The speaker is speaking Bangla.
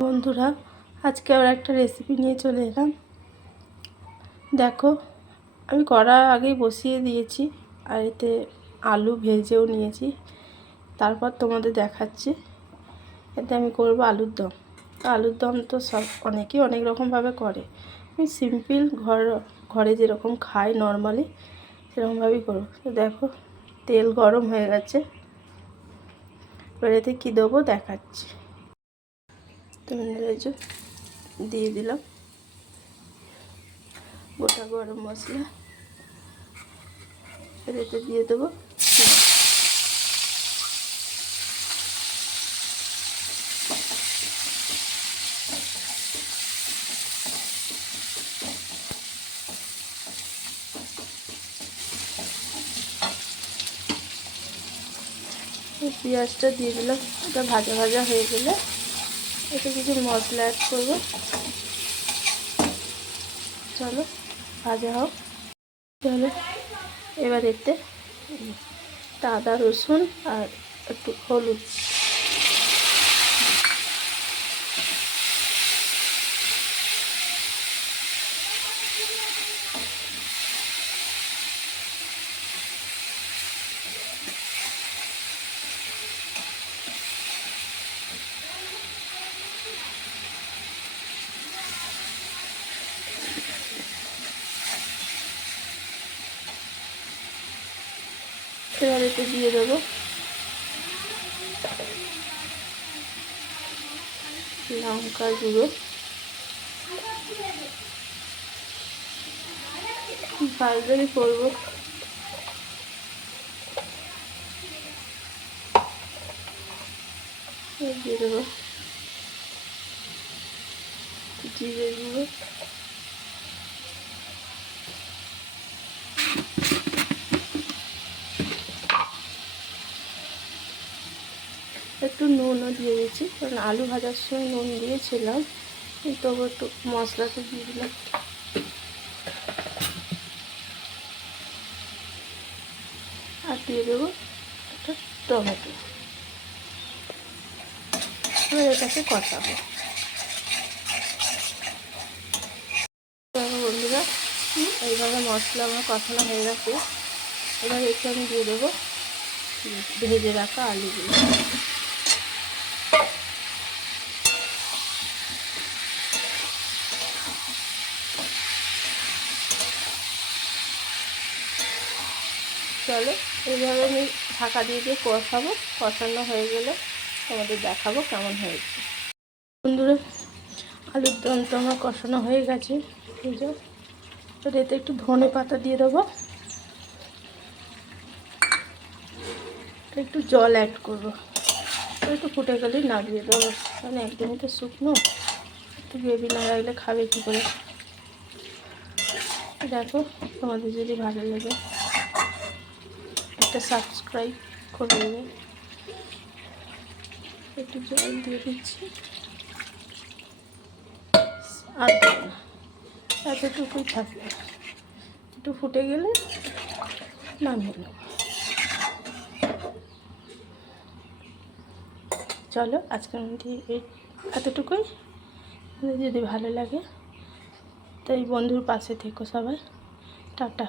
বন্ধুরা, আজকে আবার একটা রেসিপি নিয়ে চলে এলাম। দেখো, আমি কড়া আগেই বসিয়ে দিয়েছি আর এতে আলু ভেজেও নিয়েছি। তারপর তোমাদের দেখাচ্ছি। এতে আমি করব আলুর দম। আলুর দম তো অনেকেই অনেক রকমভাবে করে। আমি সিম্পল ঘরে যেরকম খাই নর্মালি সেরকমভাবেই করব। তো দেখো, তেল গরম হয়ে গেছে। এবার এতে কী দেবো দেখাচ্ছি। তুমি দিয়ে দিলাম গোটা গরম মশলা, এতে দিয়ে দেবো পেঁয়াজটা দিয়ে দিলাম। এটা ভাজা ভাজা হয়ে গেলে এতে কিছু মশলা অ্যাড করবো। চলো ভাজা হোক। চলো এবার এতে আদা রসুন আর একটু হলুদ এবার এতে দিয়ে দেবো লঙ্কা গুঁড়ো, ভাজলেই করবো। দিয়ে দেবো জিরে গুঁড়ো, একটু নুনও দিয়ে দিচ্ছি, কারণ আলু ভাজার সময় নুন দিয়েছিলাম, তবু একটু মশলাটা দিয়ে দিলাম। আর দিয়ে দেবো একটা টমেটো। এবার এটাকে কষাবো। বন্ধুরা, এইভাবে মশলা আমার কষানো হয়ে গেছে। এবার এতে আমি দিয়ে দেবো ভেজে রাখা আলুগুলো। চলো এইভাবে আমি ঢাকা দিয়ে কষাবো। কষানো হয়ে গেলে তোমাদের দেখাবো কেমন হয়েছে। বন্ধুরা, আলুর দম তো আমার কষানো হয়ে গেছে। বুঝো, এতে একটু ধনে পাতা দিয়ে দেবো, একটু জল অ্যাড করবো। একটু ফুটে গেলেই নামিয়ে দেবো, কারণ একদমই তো শুকনো, একটু গ্রেভি না রাখলে খাবে কী করে। দেখো, তোমাদের যদি ভালো লাগে একটা সাবস্ক্রাইব করে দেবে। একটু জল দিয়ে দিচ্ছি, আর দেবো না, এতটুকুই থাকবে। একটু ফুটে গেলে নামিয়ে নেব। চলো আজকের মধ্যে এতটুকুই। যদি ভালো লাগে তো এই বন্ধুর পাশে থেকো সবাই। টাটা।